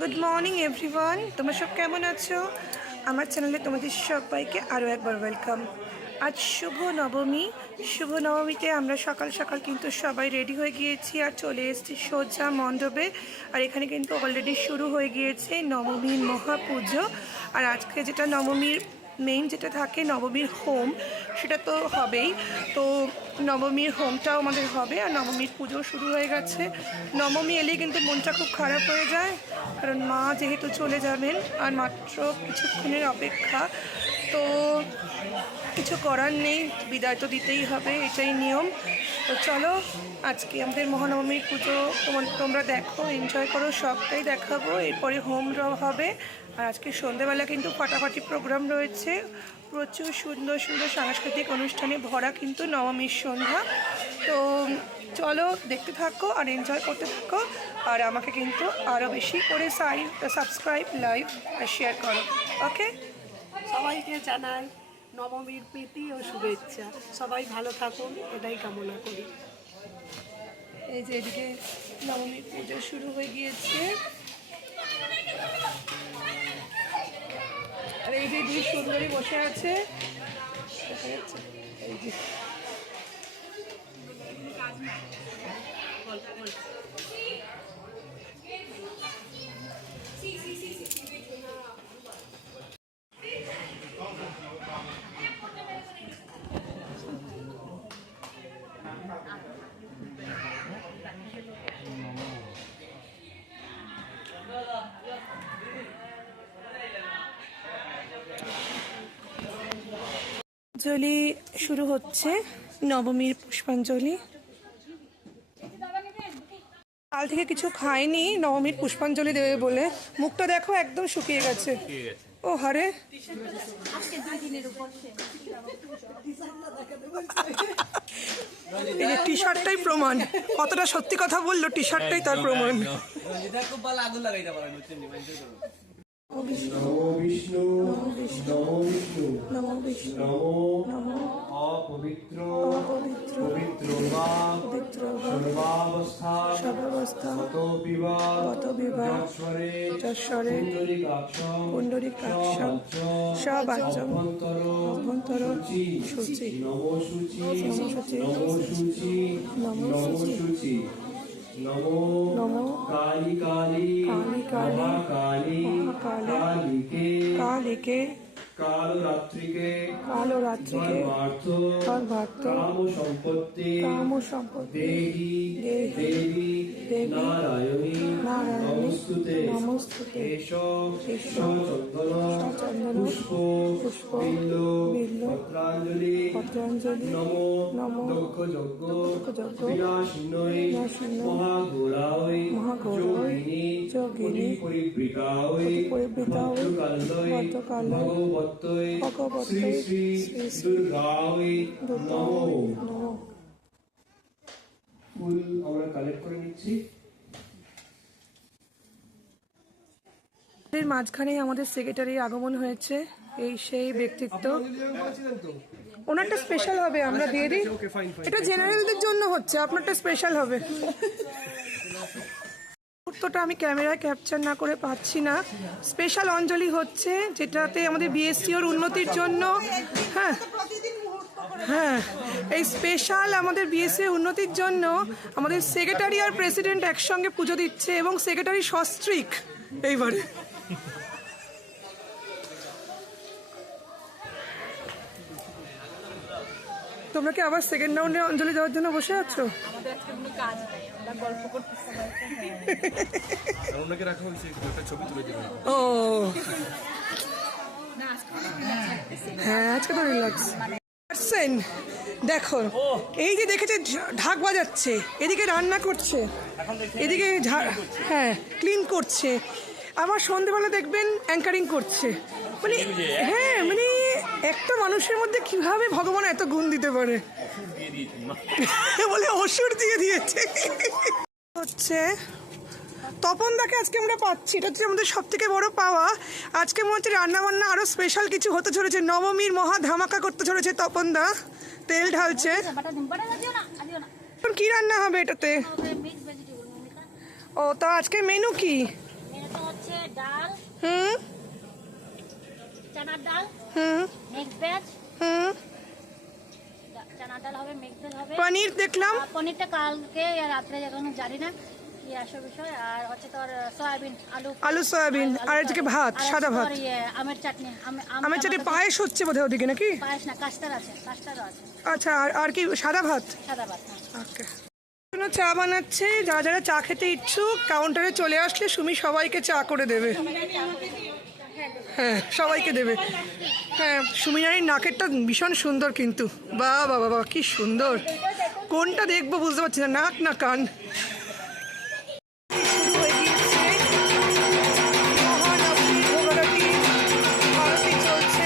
Good morning everyone, তোমরা সব কেমন আছো? আমার চ্যানেলে তোমাদের সবাইকে আরও একবার ওয়েলকাম। আজ শুভ নবমী। শুভ নবমীতে আমরা সকাল সকাল কিন্তু সবাই রেডি হয়ে গিয়েছি আর চলে এসেছি সোজা মণ্ডপে। আর এখানে কিন্তু অলরেডি শুরু হয়ে গিয়েছে নবমীর মহাপুজো। আর আজকে যেটা নবমীর মেইন যেটা থাকে নবমীর হোম, সেটা তো হবেই। তো নবমীর হোমটাও আমাদের হবে আর নবমীর পুজো শুরু হয়ে গেছে। নবমী এলেই কিন্তু মনটা খুব খারাপ হয়ে যায়, কারণ মা যেহেতু চলে যাবেন আর মাত্র কিছুক্ষণের অপেক্ষা। তো কিছু করার নেই, বিদায় তো দিতেই হবে, এটাই নিয়ম। তো চলো আজকে আমাদের মহানবমীর পুজো তোমরা দেখো, এনজয় করো, সবটাই দেখাবো। এরপরে হোম হবে। আর আজকে সন্ধ্যেবেলা কিন্তু ফাটাফাটি প্রোগ্রাম রয়েছে, প্রচুর সুন্দর সুন্দর সাংস্কৃতিক অনুষ্ঠানে ভরা কিন্তু নবমীর সন্ধ্যা। তো চলো দেখতে থাকো আর এনজয় করতে থাকো। আর আমাকে কিন্তু আরও বেশি করে সাবস্ক্রাইব, লাইক আর শেয়ার করো। ওকে, সবাইকে জানাই নবমীর প্রীতি ও শুভেচ্ছা। সবাই ভালো থাকুন, এটাই কামনা করি। এই যে এদিকে নবমীর পুজো শুরু হয়ে গিয়েছে। আর এই যে দুই সুন্দরী বসে আছে, এই যে পুষ্পাঞ্জলি শুরু হচ্ছে, নবমীর পুষ্পাঞ্জলি। কাল থেকে কিছু খায়নি, নবমীর পুষ্পাঞ্জলি দেবে বলে। মুখটা দেখো একদম শুকিয়ে গেছে। ও হারে, এই যে টি শার্টটাই প্রমাণ, কতটা সত্যি কথা বললো, টি শার্টটাই তার প্রমাণ। নমো বিষ্ণু নমো বিষ্ণু নমো বিষ্ণু নমো নমো অপবিত্র অপবিত্র পবিত্র বা পবিত্র সর্বাবস্থা সর্বাবস্থা ততো বিবাহ যশ্বরে পুণ্ডরীকাক্ষ সবাচ্য অভ্যন্তর শুচি নমো শুচি নমো শুচি নমো শুচি নমো নমো শুচি শুচি নমো নমো কালী কালী কালী কালী মহাকালী মহাকালী কালীকে কালীকে কালরাত্রিকে কালরাত্রিকে সর্বার্থ কাম সম্পত্তি কাম সম্পত্তি দেহি দেহি দেবী দেবী নারায়ণী নারায়ণী নমস্তুতে নমস্তুতে এষ এষ সচন্দন সচন্দন পুষ্প পুষ্প বিল্ল বিল্ল পত্রাঞ্জলি পত্রাঞ্জলি নমো নমো দক্ষ যজ্ঞ যজ্ঞ বিনাশিন্নৈ বিনাশিন্নৈ মহাঘোরায় মহাঘোরায় যোগিনী পরিবৃতায় পরিবৃতায় ভদ্রকালয় ভদ্রকালয় ভগবত্যৈ ভগবত্যৈ শ্রী শ্রী দুর্গায় নমো। নমো। ফুল আমরা কালেক্ট করে নিচ্ছি। এর মাঝখানেই আমাদের সেক্রেটারির আগমন হয়েছে, এই সেই ব্যক্তিত্ব। ওনারটা স্পেশাল হবে, আমরা দিয়ে দিই। এটা জেনারেলদের জন্য হচ্ছে, আপনারটা স্পেশাল হবে। মুহূর্তটা আমি ক্যামেরায় ক্যাপচার না করে পাচ্ছি না। স্পেশাল অঞ্জলি হচ্ছে, যেটাতে আমাদের বিএসসিওর উন্নতির জন্য, হ্যাঁ হ্যাঁ, এই স্পেশাল আমাদের বিএসসির উন্নতির জন্য আমাদের সেক্রেটারি আর প্রেসিডেন্ট একসঙ্গে পুজো দিচ্ছে, এবং সেক্রেটারি সস্ত্রীক এইবারে। তোমরা কি আবার সেকেন্ড রাউন্ডে অঞ্জলি দেওয়ার জন্য বসে আছো? ও হ্যাঁ, আজকে তো রিল্যাক্স। দেখো, এই যে দেখেছে ঢাক বাজাচ্ছে, এদিকে রান্না করছে, এদিকে হ্যাঁ ক্লিন করছে, আবার সন্ধ্যেবেলা দেখবেন অ্যাঙ্কারিং করছে। মানে হ্যাঁ, মানে একটা মানুষের মধ্যে কিভাবে ভগবান এত গুণ দিতে পারে, বলে অসুর দিয়ে দিয়েছে। হচ্ছে তপনদাকে আজকে আমরা পাচ্ছি, এটা হচ্ছে আমাদের সব থেকে বড় পাওয়া। আজকে মনে হচ্ছে রান্নাবান্না আরও স্পেশাল কিছু হতে চলেছে, নবমীর মহা ধামাকা করতে চলেছে তপনদা। তেল ঢালছে। কি রান্না হবে এটাতে? ও, তো আজকে মেনু কি? মেনুটা হচ্ছে ডাল, হুম চানার ডাল, হুম মিক্স ভেজ, হুম চানার ডাল হবে, মিক্স ভেজ হবে। পনির দেখলাম। পনিরটা কালকে রাত্রে এখন জানি না কি আসল বিষয়। আর হচ্ছে তোর সয়াবিন, আলু সয়াবিন, আর আজকে ভাত, আর সাদা হচ্ছে ভাত। তোর আমের চাটনি। আমার চাটনি পায়েস হচ্ছে বোধহয় ওদিকে নাকি? পায়েস না, কাস্টার আছে, কাস্টারও আছে, আচ্ছা, আর আর কি সাদা ভাত? সাদা ভাত। হ্যাঁ। ওকে। চা বানাচ্ছে, যারা যারা চা খেতে ইচ্ছুক কাউন্টারে চলে আসলে সুমি সবাইকে চা করে দেবে। হ্যাঁ, সবাইকে দেবে। হ্যাঁ, সুমিনারির নাকেরটা ভীষণ সুন্দর কিন্তু। বাহ বাহ বাহ, কি সুন্দর! কোনটা দেখবো বুঝতে পারছি না, নাক না কান। শুরু হয়ে গিয়েছে মহানবমী ভোগারতি, আরতি চলছে।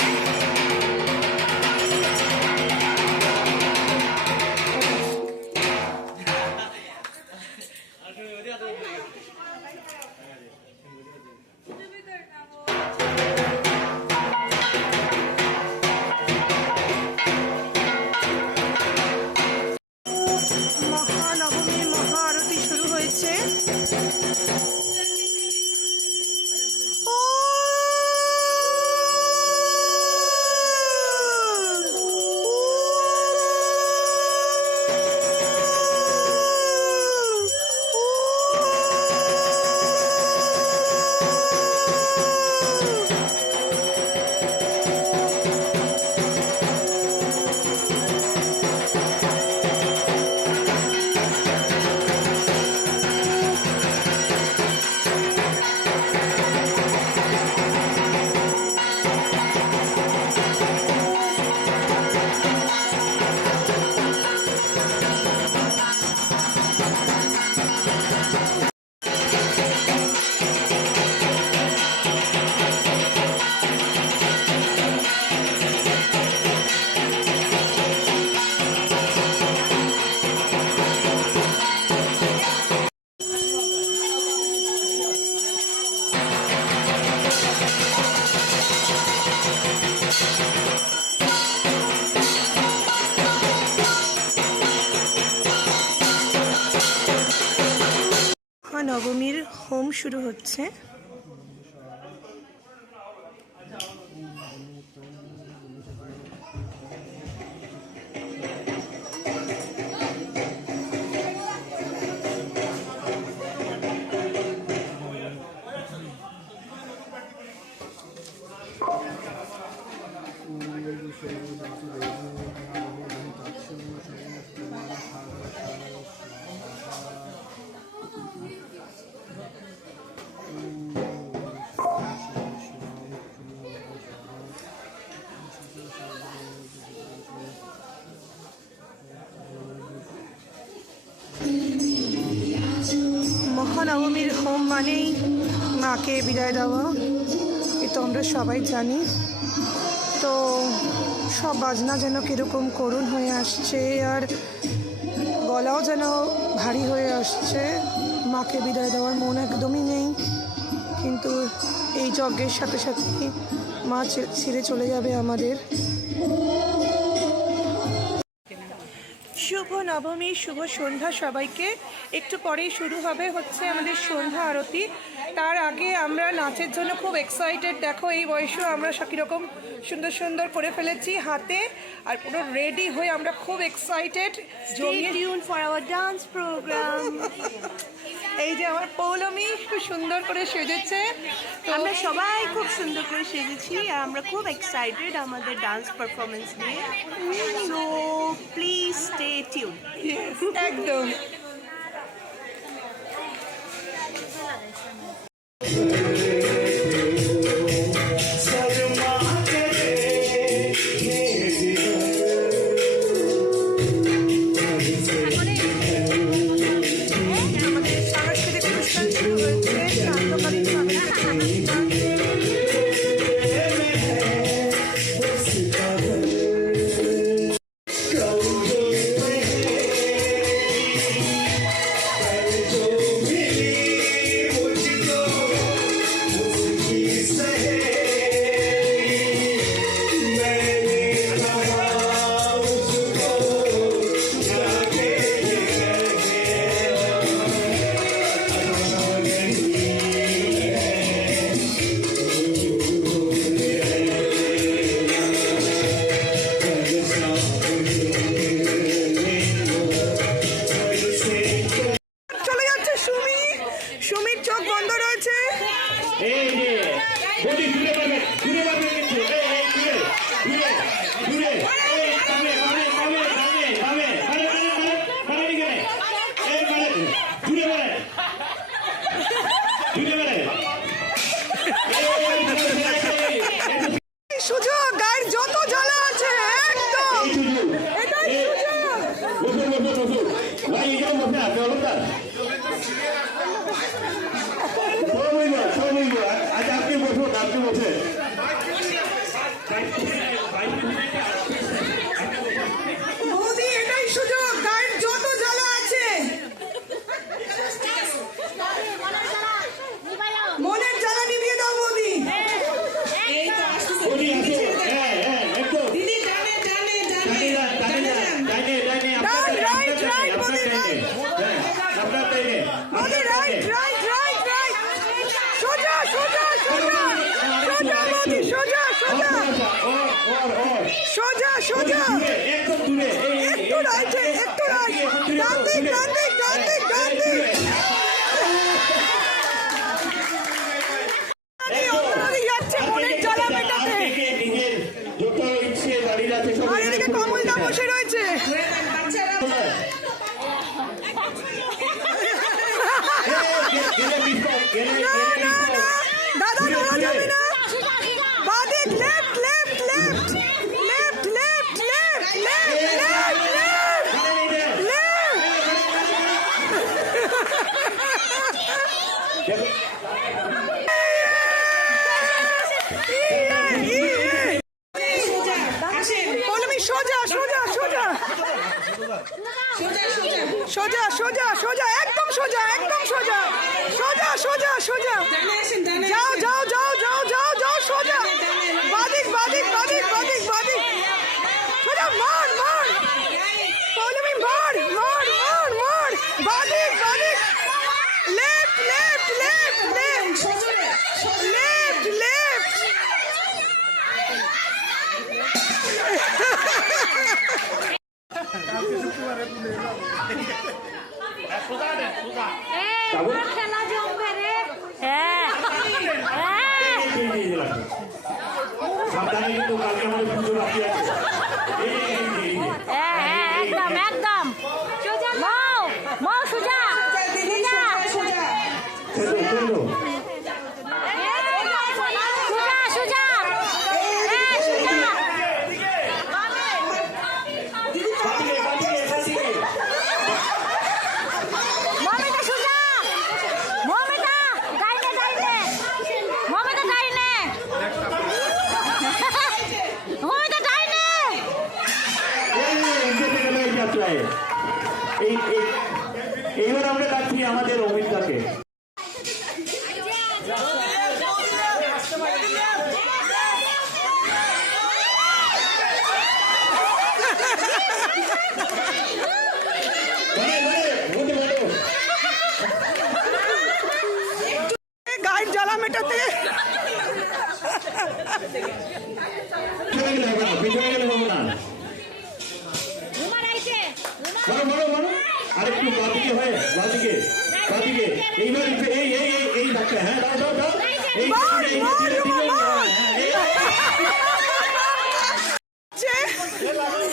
মহানবমীর মহা আরতি শুরু হয়েছে। নবমীর হোম শুরু হচ্ছে। মহানবমীর হোম মানেই মাকে বিদায় দেওয়া, এ তো আমরা সবাই জানি। তো সব বাজনা যেন কীরকম করুণ হয়ে আসছে, আর গলাও যেন ভারী হয়ে আসছে। মাকে বিদায় দেওয়ার মন একদমই নেই, কিন্তু এই যজ্ঞের সাথে সাথে মা ছেড়ে চলে যাবে আমাদের। শুভ নবমী, শুভ সন্ধ্যা সবাইকে। একটু পরেই শুরু হবে হচ্ছে আমাদের সন্ধ্যা আরতি। তার আগে আমরা নাচের জন্য খুব এক্সাইটেড। দেখো এই বয়সেও আমরা কীরকম সুন্দর সুন্দর করে ফেলেছি হাতে, আর পুরো রেডি হয়ে আমরা খুব excited. Stay tuned for our dance program. এই যে আমার পৌলমী খুব সুন্দর করে সেজেছে। তো আমরা সবাই খুব সুন্দর করে সেজেছি আর আমরা খুব এক্সাইটেড আমাদের ডান্স পারফরমেন্স নিয়ে। So please stay tune. একদম। আমাদের সাংস্কৃতিক অনুষ্ঠান শুরু হয়েছে, সান্ধ্যকালীন সাংস্কৃতিক অনুষ্ঠান। বন্ধ রয়েছে। এই যে বডি ঘুরে পারবে কিন্তু এই ঘুরে এই কামে গেলে এই ঘুরে বেড়ায় সুযোগ, গায়ের যত জ্বালা আছে একদম এটাই সুযোগ। আচ্ছা আপনি বসুন বৌদি এটাই সুযোগ, গায়ের যত জ্বালা আছে মনের জ্বালা নিভিয়ে দাও বৌদি। বৌদি রাইট রাইট রাইট রাইট, সোজা সোজা সোজা সোজা বৌদি, সোজা সোজা সোজা সোজা, একদম দূরে একটু রাইটে একটু রাইট, ডান দিক ডান দিক ডান দিক ডান দিক। যাচ্ছে মনের জ্বালা মেটাতে, যত ইচ্ছে দাঁড়িয়ে আছে সব আর এদিকে কমলদা বসে রয়েছে। না না না দাদা, ধরা যাবে না। বাদিক left left left left left left left left সোজা সোজা সোজা সোজা সোজা সোজা, একদম সোজা একদম সোজা সোজা সোজা সোজা, যাও যাও যাও যাও যাও যাও সোজা, বাদিক বাদিক বাদিক বাদিক বাদিক, সোজা মার মার পৌলমি, মার মার মার মার, বাদিক বাদিক, left left left left left left. খেলা জমবে রে। হ্যাঁ সাবধানে কিন্তু কালকে আমাদের পুজো বাকি আছে। একদম একদম মাও মাও সোজা সোজা সোজা সোজা মমিতা সোজা, মমিতা ডাইনে ডাইনে, মমিতা ডাইনে, মমিতা ডাইনে। এইবার আমরা ডাকছি আমাদের অমিতাকে। গায়ের জ্বালা মেটাতে পিছনে গেলে হবে না। আরেকটু বাদিকে হয়ে বাদিকে বাদিকে, এইবার এই এই এই এই ডাক্তার, হ্যাঁ দাও দাও দাও, এই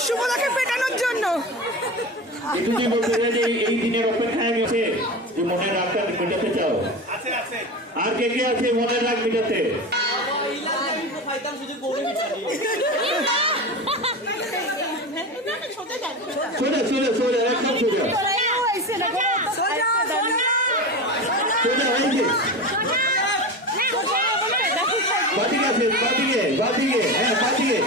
শুভদাকে পেটানোর জন্য। তুমি বলতে যে এই দিনের অপেক্ষায় গেছে যে মনের রাগটা মেটাতে চাও। আর কে কে আছে মনের রাগ মেটাতে? সোজা সোজা সোজা একদম সোজা সোজা হয়েছে। বাদিকে আছে বাদিকে বাদিকে, হ্যাঁ বাদিকে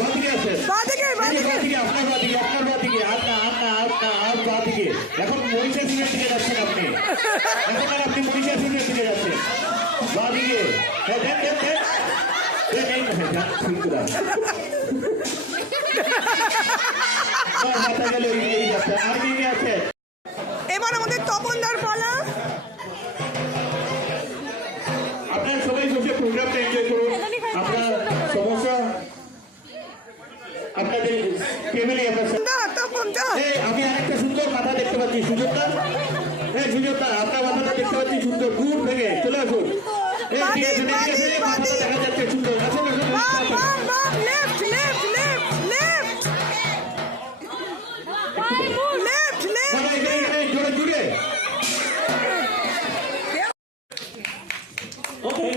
বাদিকে আছে বাদিকে বাদিকে বাদিকে, আপনার বাদিকে আপনার বাদিকে, আপনার বাদিকে। এখন মহিষাসুরের দিকে যাচ্ছেন আপনি, এখন আর আপনি মহিষাসুরের দিকে যাচ্ছেন বাদিকে। হ্যাঁ দেন দেন দেন মাথা গেল এই যাচ্ছে। আর কি আছে? এবার আমাদের তপনদার পালা। আপনারা সবাই বসে প্রোগ্রামটা এনজয় করুন। আপনার সমস্যা আপনাদের ফ্যামিলি, আপনার তপনদা আমি আরেকটা সুন্দর মাথা দেখতে পাচ্ছি, সুযোগটা সুজাতা আপনার মাথাটা দেখতে পাচ্ছি সুন্দর ঘুম থেকে চলে আসুন এই ঠিক আছে মাথাটা দেখা যাচ্ছে সুন্দর আসুন আসুন left left left left left left সবাই এখানে জোরে জুড়ে ওকে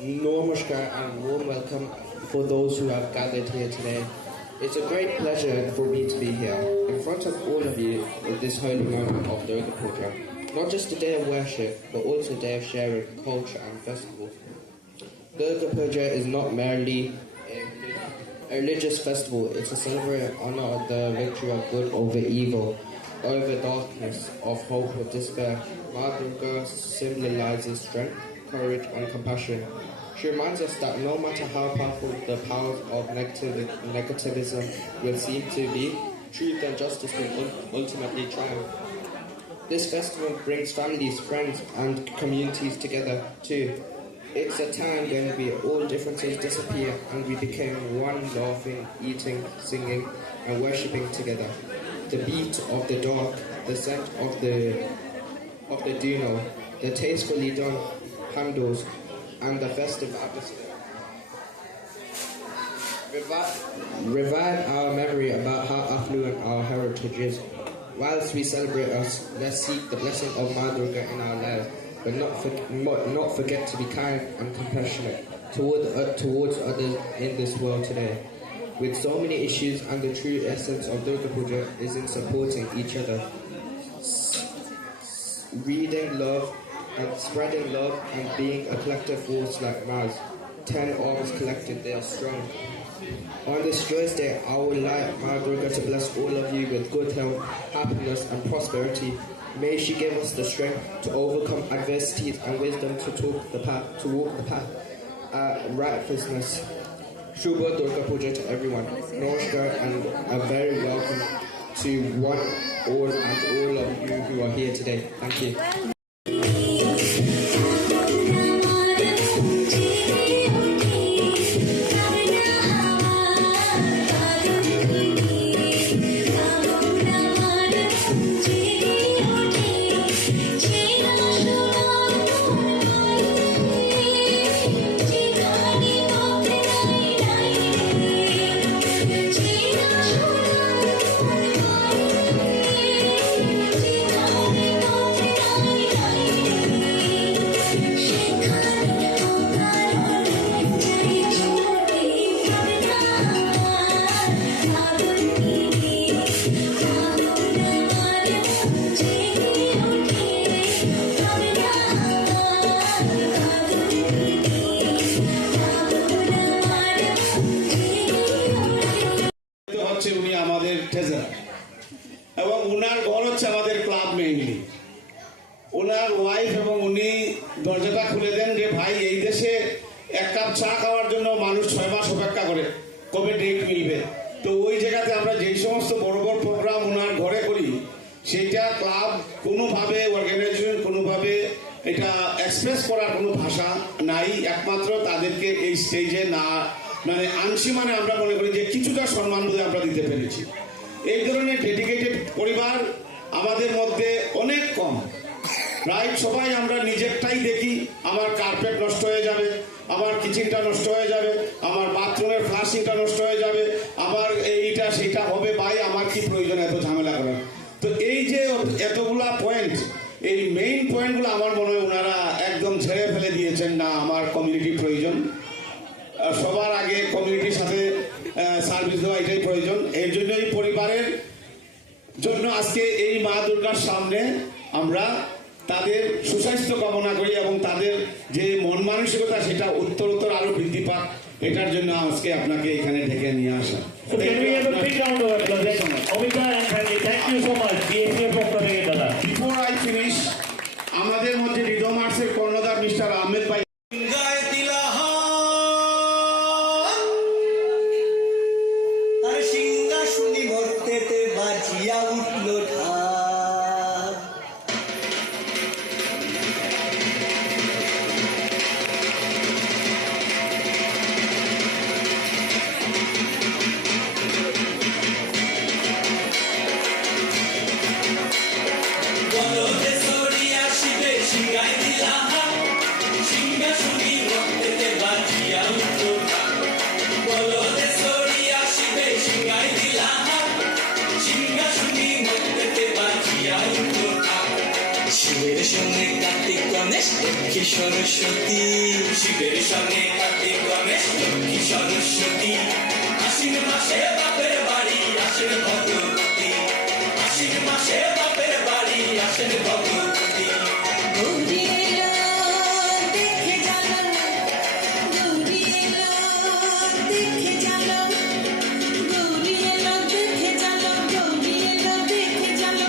Namaskar and warm welcome for those who have gathered here today. It's a great pleasure for me to be here in front of all of you at this holy moment of Durga Puja. Not just a day of worship, but also a day of sharing culture and festival. Durga Puja is not merely a religious festival, it's a celebration in honor of the victory of good over evil. over darkness of hope or despair. Ma Durga symbolizes strength, courage, and compassion. She reminds us that no matter how powerful the powers of negativism will seem to be, truth and justice will ultimately triumph. This festival brings families, friends, and communities together too. It's a time when all differences disappear and we become one, laughing, eating, singing, and worshipping together. The beat of the dog, the scent of the duno, the tastefully done handles, and the festive atmosphere revive our memory about how affluent our heritage is. Whilst we celebrate us, let's seek the blessing of Ma Durga in our lives, but not forget to be kind and compassionate towards others in this world today. With so many issues, and the true essence of Durga Puja is in supporting each other, reading love and spreading love and being a collective force like Mars. 10 arms collected, they are strong. On this joyous day, I would like Ma Durga to bless all of you with good health, happiness and prosperity. May she give us the strength to overcome adversities and wisdom to walk the path righteousness. Shubha Durga Puja to everyone. Namaskar and a very welcome to all of you who are here today. Thank you. উনি আমাদের treasurer এবং উনার ঘর হচ্ছে আমাদের club mainly. ওনার wife এবং উনি দরজাটা খুলে দেন যে ভাই এই দেশে এক কাপ চা খাওয়ার জন্য মানুষ 6 মাস অপেক্ষা করে কবে ডেট মিলবে। তো ওই জায়গাতে আমরা যেই সমস্ত বড় বড় প্রোগ্রাম ওনার ঘরে করি সেইটা ক্লাব কোনোভাবে অর্গানাইজেশন কোনোভাবে এটা এক্সপ্রেস করার কোনো ভাষা নাই, একমাত্র তাদেরকে এই স্টেজে না মানে আংশিক মানে আমরা মনে করি যে কিছুটা সম্মান বোধ আমরা দিতে পেরেছি। এই ধরনের ডেডিকেটেড পরিবার আমাদের মধ্যে অনেক কম। প্রায় সবাই আমরা নিজেরটাই দেখি, আমার কার্পেট নষ্ট হয়ে যাবে, আমার কিচেনটা নষ্ট হয়ে যাবে, আমার বাথরুমের ফ্লাশিংটা নষ্ট হয়ে যাবে, আমার এইটা সেইটা হবে, ভাই আমার কি প্রয়োজন এত ঝামেলা করার। তো এই যে এতগুলা পয়েন্ট, এই মেইন পয়েন্টগুলো আমার মনে হয় ওনারা একদম ঝেড়ে ফেলে দিয়েছেন। না, আমার কমিউনিটি প্রয়োজন, সবার আগে কমিউনিটির সাথে সার্ভিস দেওয়া এটাই প্রয়োজন। এর জন্য এই পরিবারের জন্য আজকে এই মা দুর্গার সামনে আমরা তাদের সুস্বাস্থ্য কামনা করি এবং তাদের যে মন মানসিকতা সেটা উত্তরোত্তর আরো বৃদ্ধি পাক, এটার জন্য আজকে আপনাকে এখানে ডেকে নিয়ে আসা। বিফোর আই ফিনিশ, আমাদের মধ্যে রিদম আর্টসের কর্ণধার মিস্টার আহমেদ ভাই সিংহাসনী ভর্তেতে বাজিয়া উঠল ঢাক। বলদে সরিয়া শিবে সিংহাই দিলা সিংহাসনী ভর্তেতে বাজিয়া উঠল ঢাক। বলদে সরিয়া শিবে সিংহাই দিলা সিংহাসনী ভর্তেতে বাজিয়া উঠল ঢাক। শিবের সঙ্গে কার্তিক গণেশ লক্ষ্মী সরস্বতী, শিবের সঙ্গে কার্তিক গণেশ লক্ষ্মী সরস্বতী। আশ্বিন মাসে বাপের বাড়ি আসেন ভগবতী, আশ্বিন মাসে বাপের বাড়ি আসেন ভগবতী। গৌরী এলো দেখে জানো, গৌরী এলো দেখে জানো, গৌরী এলো দেখে জানো, গৌরী এলো দেখে জানো।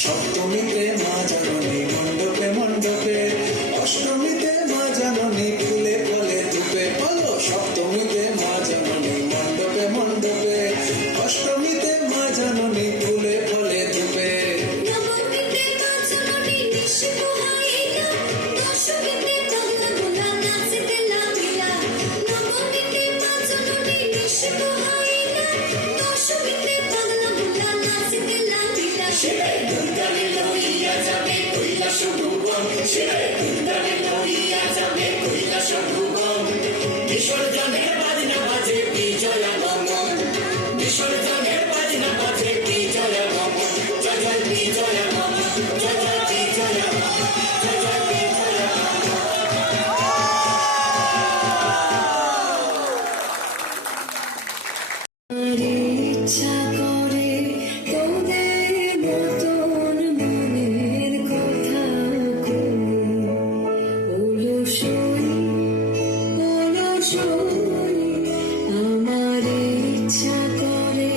সপ্তমীতে মা জাননী মণ্ডপে মণ্ডপে, অষ্টমীতে মা জাননী ফুলে ফলে ধূপে। বলো সপ্তমীতে মা জাননী মণ্ডপে মণ্ডপে, অষ্টমীতে মা জাননী ফুলে ফলে ধূপে। নবমীতে মা জাননী নিশি পোহাইলা, দশমীতে বাংলা গোলা নাচতে লাগিলা। নবমীতে মা জাননী নিশি পোহাইলা, দশমীতে বাংলা গোলা নাচতে লাগিলা। শিবে দুর্গারে লইয়া যাবে কৈলাস ভুবন, শিবে দুর্গারে লইয়া যাবে কৈলাস ভুবন। বিসর্জনের বাজনা বাজে বিজয়া গমন, বিসর্জনের বাজনা বাজে বিজয়া গমন। জয় জয় বিজয়া গমন, জয় জয় বিজয়া গমন, জয় জয় বিজয়া গমন। ইচ্ছা করে তোদের মতন মনের কথা অলসই আমার ইচ্ছা করে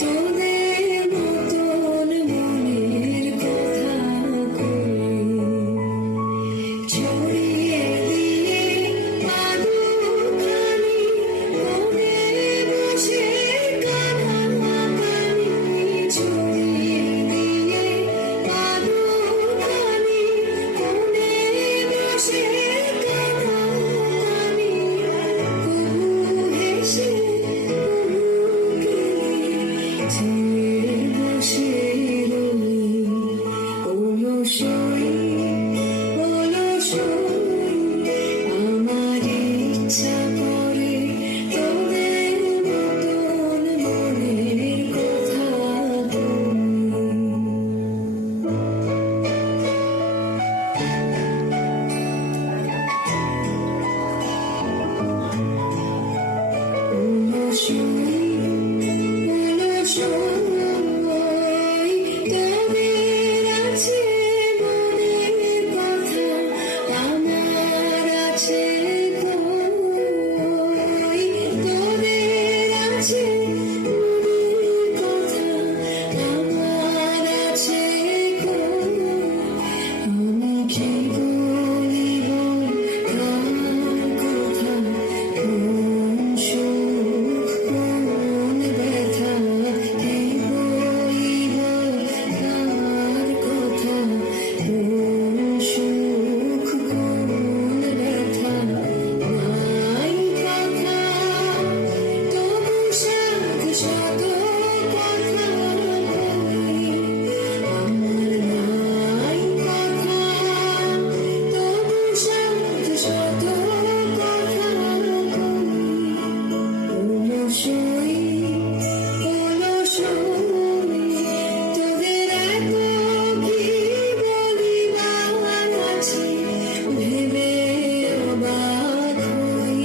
তোদের মতন মনের কথা ছড়িয়ে দিয়ে পাদুখানি কোণে বসে কানাকানি, ছড়িয়ে দিয়ে পাদুখানি কোণে বসে কানাকানি, কুহু হেসে কুহু কেঁদে ছেড়ে বসে রই অলসই আমার ইচ্ছা করে তোদের মতন মনের কথা তোদের আছে মনের কথা, আমার আছে কই। তোদের আছে মনের কথা, আমার আছে কই। আমি কি বলিব কার কথা, কোন সুখ কোন ব্যথা, কি বলিব কার কথা, কোন সুখ কোন ব্যথা। নাই কথা তবু সাথ শত কথা কই, আমার নাই কথা তবু সাথ শত কথা কই। অলসই তোদের এত কি বলিবার আছে, ভেবে অবাক হই।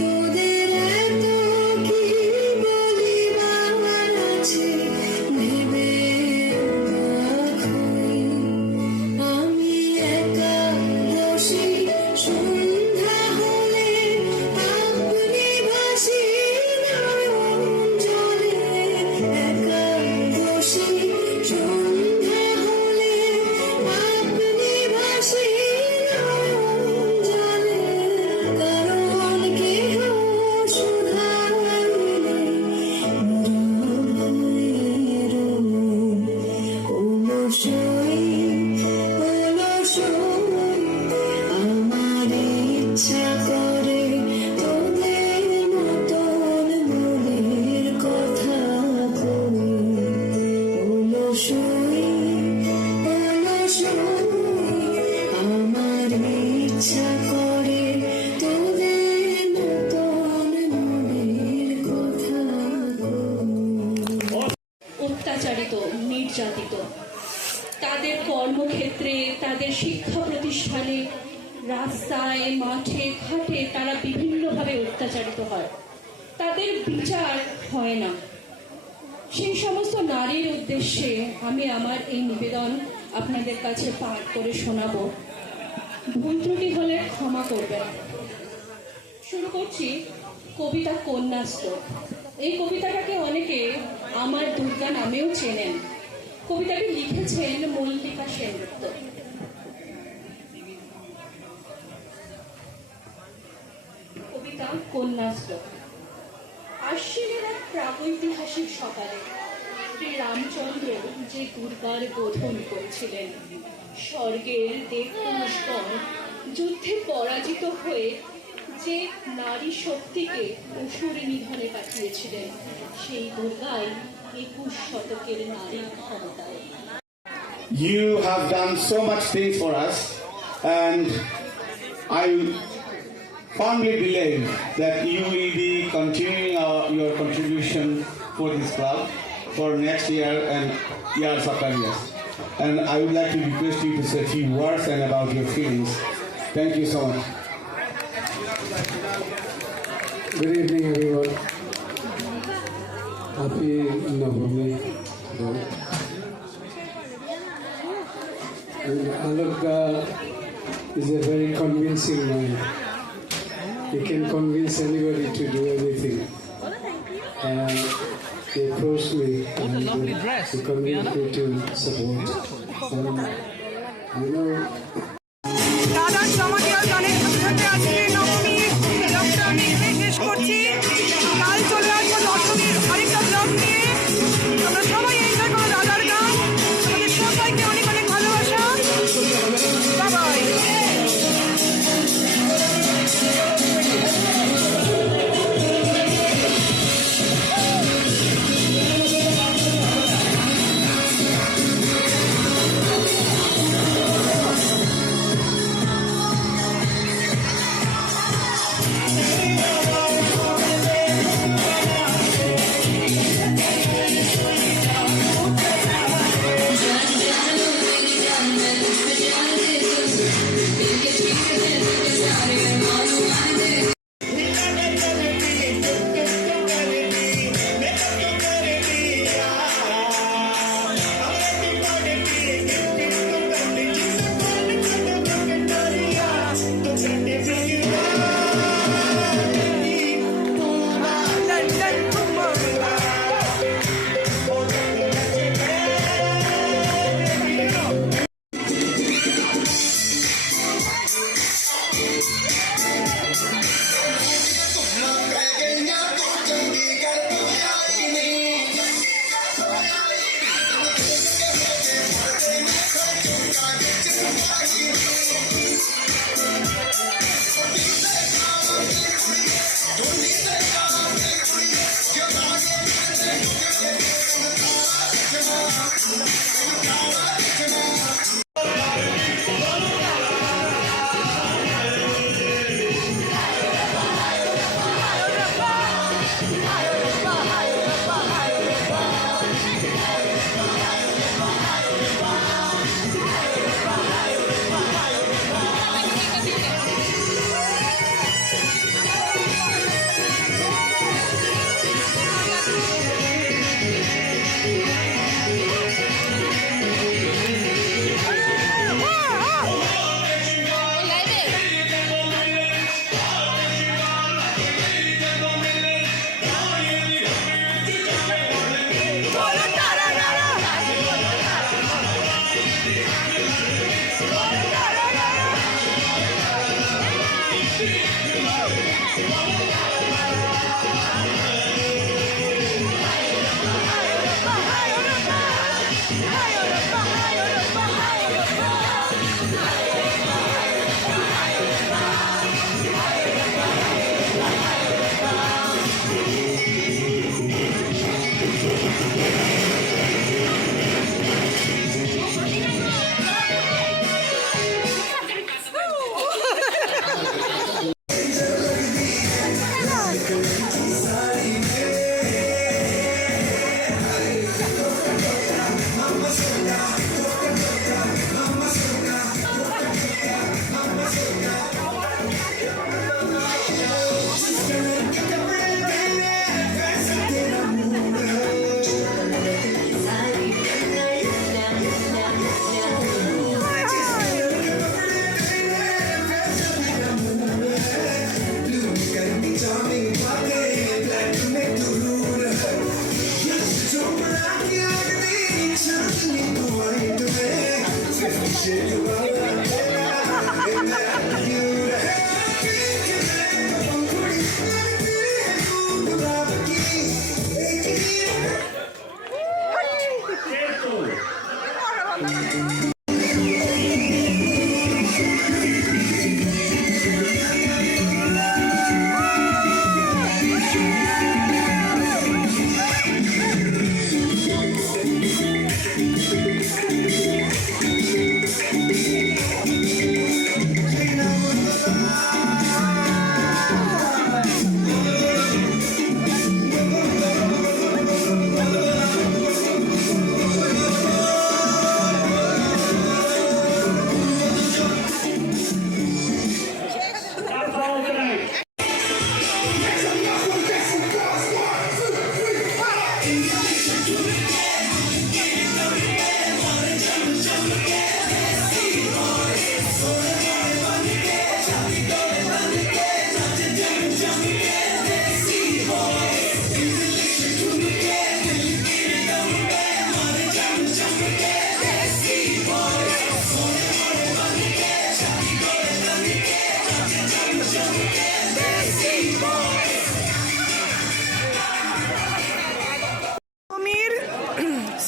তোদের এত কি বলিবার আছে, ভেবে অবাক হই। আমি একাদশী সন্ধ্যা হলে আপনি ভাসি নয়ন জলে। একাদশী সন্ধ্যা হলে আপনি ভাসি নয়ন জলে। কারণ কেহ শুধাইলে অলসই আমার ইচ্ছা করে তোদের মতন মনের কথা অলসই আমার ইচ্ছা করে তোদের মতন মনের কথা অত্যাচারিত, নির্যাতিত, তাদের কর্মক্ষেত্রে, তাদের শিক্ষা প্রতিষ্ঠানে, রাস্তায়, মাঠে ঘাটে তারা বিভিন্নভাবে অত্যাচারিত হয়, তাদের বিচার হয় না। সেই সমস্ত নারীর উদ্দেশ্যে আমি আমার এই নিবেদন আপনাদের কাছে পাঠ করে শোনাবো। ভুল ত্রুটি হলে ক্ষমা করবেন। শুরু করছি কবিতা কন্যাস্ত্র। এই কবিতাটাকে অনেকে আমার দুর্গা নামেও চেনেন। কবিতাটি লিখেছেন মল্লিকা সেনগুপ্ত। কবিতা কন্যাস্ত্র। আশ্বিনের এক প্রাগৈতিহাসিক সকালে শ্রী রামচন্দ্র যে দুর্গার বোধন করেছিলেন, স্বর্গের দেব পুষ্কর যুদ্ধে পরাজিত হয়ে যে নারী শক্তিকে অসুর নিধনে পাঠিয়েছিলেন, সেই দুর্গাই 21 শতকের নারী ক্ষমতায়। You have done so much things for us, and I fondly believe that you will be continuing your contribution for this club for next year and years after years. And I would like to request you to say a few words and about your feelings. Thank you so much. Good evening, everyone. Happy Navami. And Alok is a very convincing man. He can convince anybody to do anything. And he approached me and he convinced me to support. And you know, দাদার চমৎকার গানের সাথে সাথে আজকে নবমীর ব্লগটা আমি এখানে শেষ করছি। কাল চলে আসবো দশমীর আরেকটা ব্লগ নিয়ে। আমরা সবাই এনজয় করো দাদার গান। আমাদের সবাইকে অনেক অনেক ভালোবাসা। Bye bye.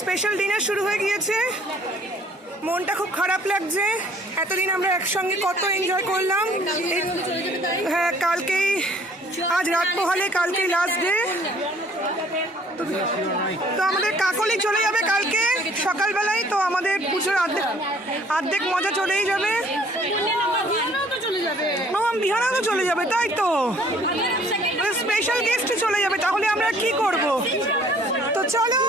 স্পেশাল ডিনার শুরু হয়ে গিয়েছে। মনটা খুব খারাপ লাগছে, এতদিন আমরা একসঙ্গে কত এনজয় করলাম। হ্যাঁ, কালকেই, আজ রাত পোহালে কালকেই লাস্ট ডে। তো আমাদের কাকলি চলে যাবে কালকে সকালবেলায়, তো আমাদের পুজোর অর্ধেক মজা চলেই যাবে। বিহারাও তো চলে যাবে, তাই তো স্পেশাল গেস্ট চলে যাবে, তাহলে আমরা কি করব? তো চলো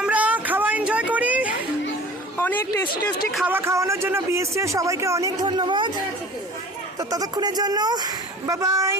আমরা খাওয়া এনজয় করি। অনেক টেস্টি টেস্টি খাওয়া খাওয়ানোর জন্য বিএসসি সবাইকে অনেক ধন্যবাদ। তো ততক্ষণের জন্য বাই বাই।